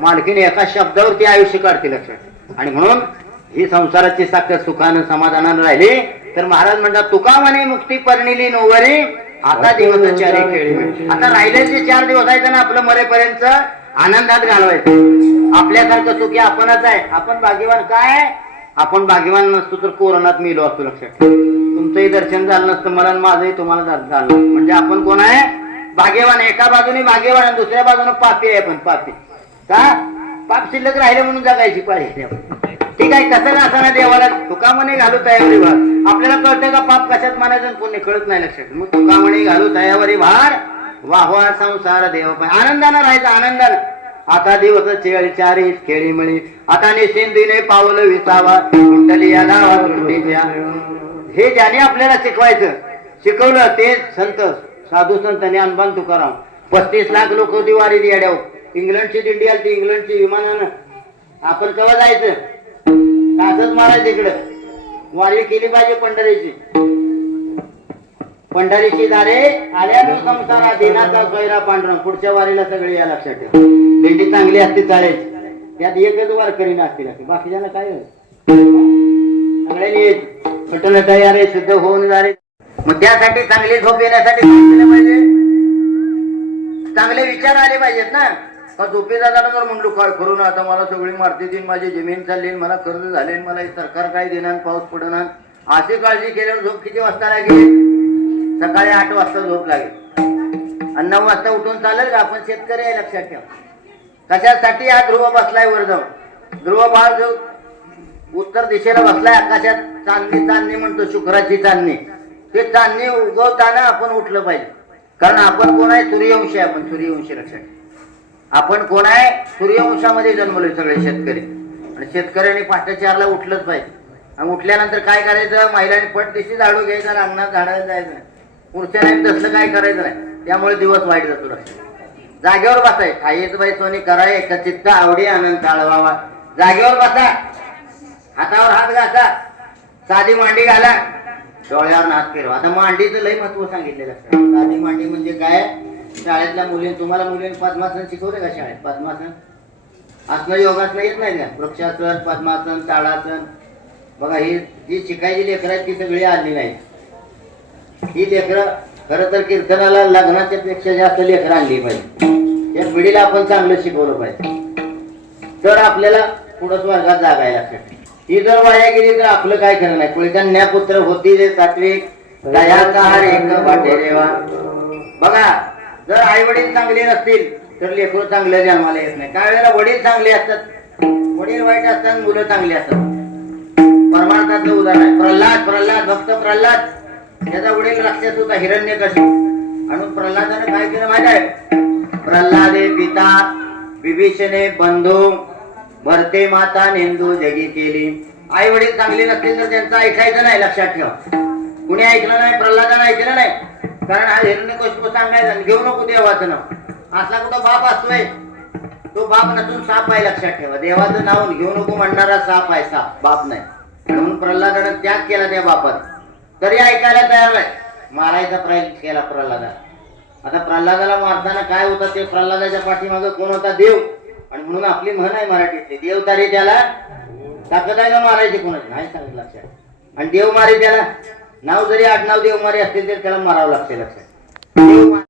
मालकीने एका शब्दावरती आयुष्य काढते लक्षात. आणि म्हणून ही संसाराची साखर सुखानं समाधानानं राहिली तर महाराज म्हणतात तुका म्हणे मुक्ती पर्णिली नोवरी आता दिवस चारे खेळी. आता राहिलेचे 4 दिवस आहेत ना आपलं मरेपर्यंत आनंदात घालवायचं. आपल्यासारखं सुखी आपणच आहे. आपण भाग्यवान काय? आपण भाग्यवान नसतो तर कोरोनात मेलो असतो लक्षात. तुमचंही दर्शन झालं नसतं मला माझंही तुम्हाला झालं. म्हणजे आपण कोण आहे? भाग्यवान. एका बाजूने भाग्यवान दुसऱ्या बाजूने पापी आहे. पण पापी का? पाप शिल्लक राहिले म्हणून जगायची पाहिजे. ठीक आहे. कसं असताना देवाला तुका म्हणे घालू तयावरी भार. आपल्याला कळतं का पाप कशात मानायचं पुण्य कळत नाही लक्षात. मग तुका म्हणे घालू तयावरी भार वाहवा संसार देव पाय. आनंदानं राहायचं आनंदानं. आता दिवस चेळी चारी खेळी मिळी आता निश्चिंतीने पावलं विसावा कुंडली या गावा दृष्टीच्या. हे ज्याने आपल्याला शिकवायचं शिकवलं ते संत साधू संत ज्ञानबान तुकाराम. 35 लाख लोक होती वारी दियाड्याव. इंग्लंडची दिंडी आली. इंग्लंडची विमानानं. आपण केव्हा जायचं? तासच मारायचं इकडं. वारी केली पाहिजे पंढरीची. पंढरीची दारे आल्यानं संसारा दिनाचा सोयरा पांढरं. पुढच्या वारीला सगळे या लक्षात ठेवा. दिंडी चांगली असते चालेल. त्यात एकच वारकरी नसतील बाकीच्याला काय सगळ्यांनी पटन तयार आहे शुद्ध होऊन जाणे. मग त्यासाठी चांगली झोप येण्यासाठी काय केलं पाहिजे? चांगले विचार आले पाहिजेत ना. का झोपे जाताना जर म्हणलो काय करू ना आता मला सगळी मारती देईन माझी जमीन चालली मला कर्ज झाले मला सरकार काय देणार पाऊस पडणार अशी काळजी केल्यावर झोप किती वाजता लागेल? सकाळी 8 वाजता झोप लागेल. आणि 9 वाजता उठून चालेल का? आपण शेतकरी आहे लक्षात ठेवा. कशासाठी हा ध्रुव बसलाय वर जाऊन. ध्रुव बाळ जो उत्तर दिशेला बसलाय आकाशात चांदणी चांदणी म्हणतो शुक्राची चांदणी. ते चांदणी उगवताना आपण उठलं पाहिजे. कारण आपण कोण आहे? सूर्यवंशी आहे. आपण सूर्यवंशी लक्षात. आपण कोण आहे? सूर्यवंशामध्ये जन्मलोय सगळे शेतकरी. आणि शेतकऱ्यांनी 5:45ला उठलंच पाहिजे. आणि उठल्यानंतर काय करायचं? महिलांनी पट दिशी झाडू घ्यायचं अंगणात झाडायला जायचं नाही. पुढच्या नाही तसलं काय करायचं नाही. त्यामुळे दिवस वाईट जातो लक्षात. जागेवर बसाय खायच बाई सोनी कराय एक चित्त आवडी आनंद टाळवावा. जागेवर बसा. हातावर हात घासा. साधी मांडी घाला. डोळ्यावर हात फिरवा. आता मांडीचं लय महत्व सांगितलेलं असतं. साधी मांडी म्हणजे काय? शाळेतल्या मुलींनी तुम्हाला मुलींनी पद्मासन शिकवले का शाळेत? पद्मासन आसनं योगासनं येत नाही का? वृक्षासन पद्मासन ताडासन. बघा ही जी शिकायची लेकरं आहेत ती सगळी आली नाही. ही लेकरं खरं तर कीर्तनाला लग्नाच्या पेक्षा जास्त लेकरं आणली पाहिजे. या पिढीला आपण चांगलं शिकवलं पाहिजे तर आपल्याला पुढं वर्गात जागायला लागतं. ही जर वाया गेली तर आपलं काय खरं नाही. कुळकन्यापुत्र होती रे सात्विक दयाचा हार एक वाटे रेवा. बघा जर आई वडील चांगले नसतील तर लेकरं चांगलं जन्माला येत नाही. काही वेळेला वडील चांगले असतात. वडील वाईट असतात मुलं चांगली असतात. परमार्थातलं उदाहरण आहे प्रल्हाद भक्त प्रल्हाद. त्याचा वडील राक्षस होता हिरण्यकशिपू. आणि प्रल्हादाने काय केलं माहिती आहे? प्रल्हादे पिता विभीषणे बंधू भरते माता नेंदू जगी केली. आई वडील चांगले नसतील तर त्यांचं ऐकायचं नाही लक्षात ठेवा. कुणी ऐकलं नाही. प्रल्हादानं ऐकलं नाही. कारण हा हिरण्यकशिपू सांगायचा घेऊ नको देवाचं नाव. असला कुठं बाप असतोय? तो बाप नसून साप आहे लक्षात ठेवा. देवाचं नाव घेऊ नको म्हणणारा साप आहे. साप बाप नाही. म्हणून प्रल्हादानं त्याग केला त्या बापात. तरी ऐकायला तयार नाही. मारायचा प्रयत्न केला प्रल्हादाला. आता प्रल्हादाला मारताना काय होतं ते प्रल्हादाच्या पाठीमागं कोण होता? देव. आणि म्हणून आपली म्हण आहे मराठीतली देव तारी त्याला ताकद आहे का मारायची? कोणाची नाही सांगितलं लक्षात. आणि देव मारी त्याला नाव जरी आडनाव देव मारी असतील तरी त्याला मारावं लागते लक्षात.